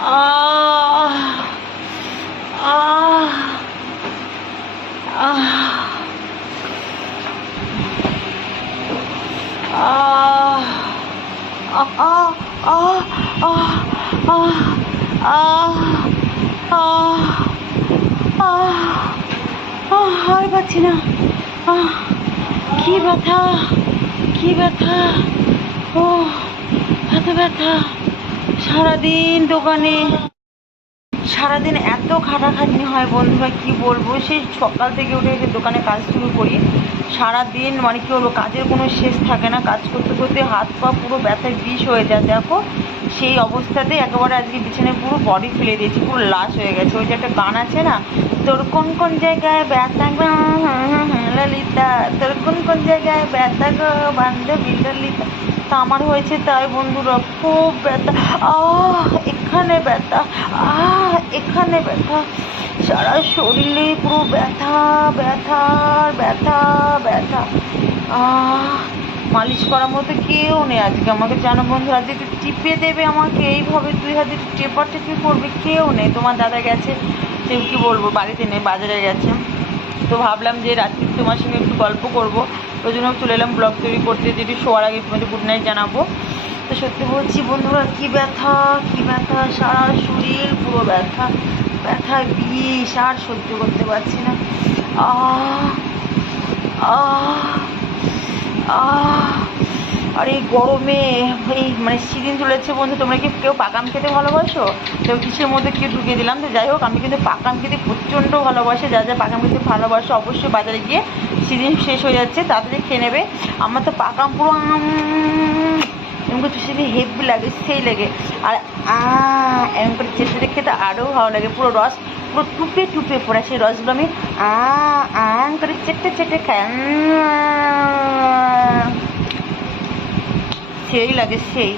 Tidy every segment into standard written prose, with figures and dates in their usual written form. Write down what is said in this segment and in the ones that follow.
আহ আহ আহ আহ আহ আহ আহ আহ আহ আর পাচ্ছি না। কি ব্যথা, কি ব্যথা, ও এত ব্যথা। সারাদিন দোকানে, সারাদিন এত খাটাখাটনি হয় বন্ধুরা, কি বলবো। সেই সকাল থেকে উঠে এসে দোকানে কাজ শুরু করি, সারাদিন মানে কি বলবো, কাজের কোনো শেষ থাকে না। কাজ করতে করতে হাত পা পুরো ব্যথায় বিষ হয়ে যায়। দেখো সেই অবস্থাতে একেবারে আজকে বিছানায় পুরো বডি ফেলে দিয়েছি, পুরো লাশ হয়ে গেছে। ওই যে একটা গান আছে না, তোর কোন কোন জায়গায় ব্যথা গো ললিতা, তোর কোন কোন জায়গায় ব্যথা গো বান্ধবী ললিতা। তা আমার হয়েছে তাই বন্ধুরা, খুব ব্যথা। এখানে ব্যথা, এখানে ব্যথা, সারা শরীরে পুরো ব্যথা ব্যথা ব্যথা ব্যথা। মালিশ করার মতো কেউ নেই আজকে আমাকে, জানো বন্ধু। আজকে একটু টিপে দেবে আমাকে এইভাবে, তুই হাতে টেপা টেপি করবে, কেউ নেই। তোমার দাদা গেছে, সে কি বলবো, বাড়িতে নেই, বাজারে গেছে। তো ভাবলাম যে রাত্রি তোমার সঙ্গে একটু গল্প করবো, ওই জন্য চলে এলাম ব্লগ তৈরি করতে, যেটি শোয়ার আগে তোমাদের গুড নাইট জানাবো। তো সত্যি বলছি বন্ধুরা, কি ব্যথা, কি ব্যথা, সারা শরীর পুরো ব্যথা, ব্যথায় বিষ, আর সহ্য করতে পারছি না। আহ আহ আহ আর এই গরমে, এই মানে সিজন চলেছে বন্ধু। তোমরা কি কেউ পাকাম খেতে ভালোবাসো? তো কিছুর মধ্যে কেউ ঢুকিয়ে দিলাম। তো যাই হোক, আমি কিন্তু পাকাম খেতে প্রচণ্ড ভালোবাসি। যা যা পাকাম খেতে ভালোবাসো অবশ্যই বাজারে গিয়ে, সিজন শেষ হয়ে যাচ্ছে, তাড়াতাড়ি খেয়ে নেবে। আমার তো পাকাম পুরো এমন করে চুষে হেভি লাগে, সেই লাগে। আর এমন করে চেটে খেতে আরও ভালো লাগে। পুরো রস পুরো টুপে টুপে পড়ে, সেই রসগুলো আমি করে চেটে চেটে খাই, সেই লাগে সেই।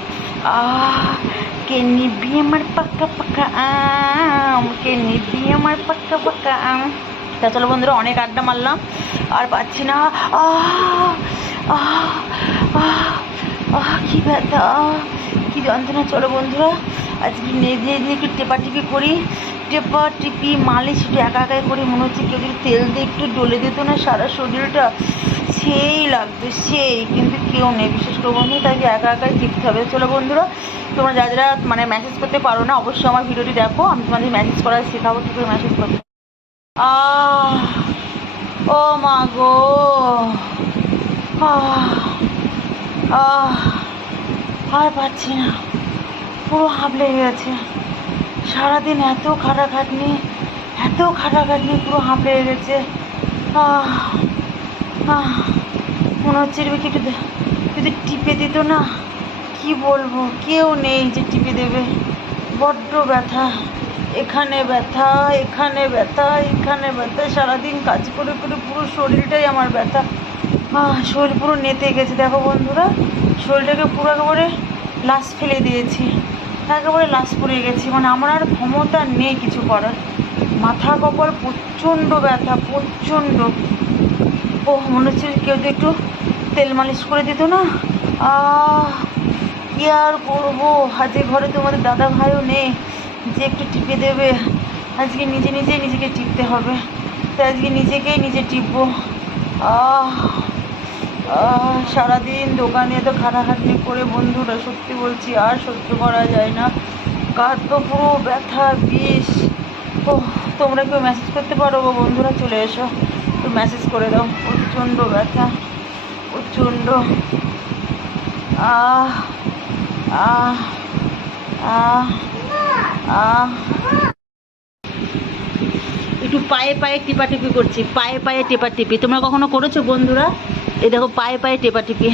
কে নিবি আমার পাক্কা পাক্কা আম, কে নিবি আমার পাক্কা পাক্কা আম। তা চলো বন্ধুরা, অনেক আড্ডা মারলাম, আর পাচ্ছি না। কি ব্যথা, কি যন্ত্রণা। চলো বন্ধুরা, আজকে নিজে নিজে একটু টেপাটিপি করি, টেপা টিপি মালিশ একটু একা একাই করি। মনে হচ্ছে কেউ যদি তেল দিয়ে একটু ডলে দিত না সারা শরীরটা, সেই লাগতো সেই, কিন্তু কেউ নেই বিশেষ করে বন্ধু, তাই একা একাই টিপতে হবে। চলো বন্ধুরা, তোমরা যারা যারা মানে মেসেজ করতে পারো না, অবশ্যই আমার ভিডিওটি দেখো, আমি তোমাদের মেসেজ করার শেখাবো কী করে মেসেজ করতে। ও মা গো, আর পাচ্ছি না, পুরো হাঁপ লেগে গেছে। সারাদিন এত খাটাখাটনি, এত খাটাখাটনি, পুরো হাঁপ লেগে গেছে। মনে হচ্ছে কি একটু যদি টিপে দিত না, কি বলবো, কেউ নেই যে টিপে দেবে। বড্ড ব্যথা, এখানে ব্যথা, এখানে ব্যথা, এখানে ব্যথা। সারাদিন কাজ করে করে পুরো শরীরটাই আমার ব্যথা। শরীর পুরো নেতে গেছে। দেখো বন্ধুরা, শরীরটাকে পুরো একেবারে লাশ ফেলে দিয়েছি, একেবারে লাশ পড়ে গেছি। মানে আমার আর ক্ষমতা নেই কিছু করার। মাথা কপাল প্রচণ্ড ব্যথা, প্রচণ্ড। মনে হচ্ছে কেউ যদি একটু তেল মালিশ করে দিত না। কি আর করবো, আজকে ঘরে তোমাদের দাদা ভাইও নেই যে একটু টিপে দেবে। আজকে নিজে নিজেই নিজেকে টিপতে হবে, তাই আজকে নিজেকেই নিজে টিপবো। সারাদিন দোকানে তো খাটাখাটনি করে বন্ধুরা, সত্যি বলছি আর সহ্য করা যায় না। কার তো পুরো ব্যথা বিষ। তোমরা কেউ মেসেজ করতে পারো গো বন্ধুরা, চলে এসো, একটু মেসেজ করে দাও। প্রচণ্ড ব্যথা, প্রচণ্ড। একটু পায়ে পায়ে টিপাটিপি করছি, পায়ে পায়ে টেপাটিপি। তোমরা কখনো করেছো বন্ধুরা? এই দেখো, পায়ে পায়ে টেপাটিপি।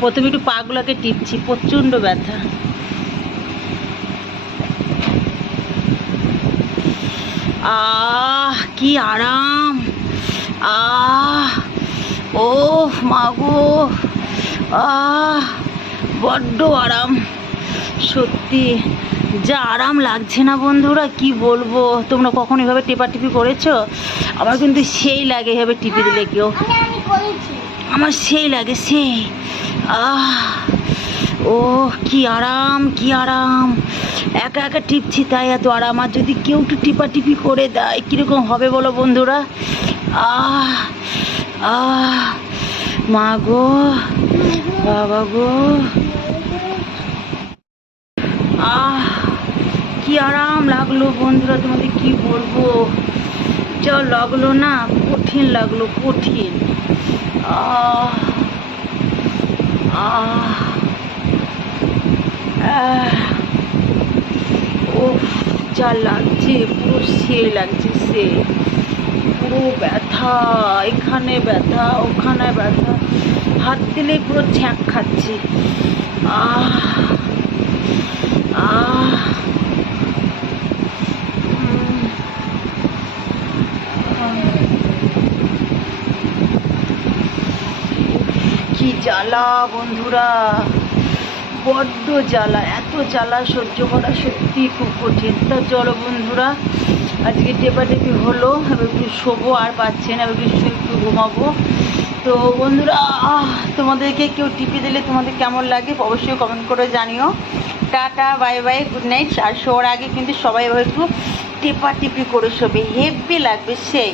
প্রথমে একটু পাগুলোকে টিপছি, প্রচণ্ড ব্যথা। কি আরাম, ও মাগো, বড্ড আরাম, সত্যি যা আরাম লাগছে না বন্ধুরা, কি বলবো। তোমরা কখন এভাবে টেপাটিপি করেছো? আমার কিন্তু সেই লাগে এভাবে টিপে দিলে কেউ। আমার সেই লাগে সেই। ও কি আরাম, কি আরাম, একা একা টিপছি তাই এত আরাম। আর যদি কেউ একটু টিপাটিপি করে দেয় কীরকম হবে বলো বন্ধুরা। আহ আহ মা গো, বাবা গো, কি আরাম লাগলো বন্ধুরা, তোমাদের কি বলবো, যা লাগলো না, কঠিন লাগলো, কঠিন। আহ আহ ও যা লাগছে, পুরো সে লাগছে, সে পুরো ব্যথা, এখানে ব্যথা, ওখানে ব্যথা, হাত দিলেই পুরো ছ্যাঁক খাচ্ছি। আহ আহ কি জ্বালা বন্ধুরা, বড্ড জ্বালা, এত জ্বালা সহ্য করা সত্যি খুব কঠিন। তা চলো বন্ধুরা, আজকে টেপাটেপি হলো, এবার একটু শোবো, আর পাচ্ছি না, এবার একটু ঘুমাবো। তো বন্ধুরা, তোমাদেরকে কেউ টিপে দিলে তোমাদের কেমন লাগে অবশ্যই কমেন্ট করে জানিও। Tata, bye bye, good night. আর শোয়ার আগে কিন্তু সবাই একটু টেপাটিপি করে শোবে, হেব্বি লাগবে সেই।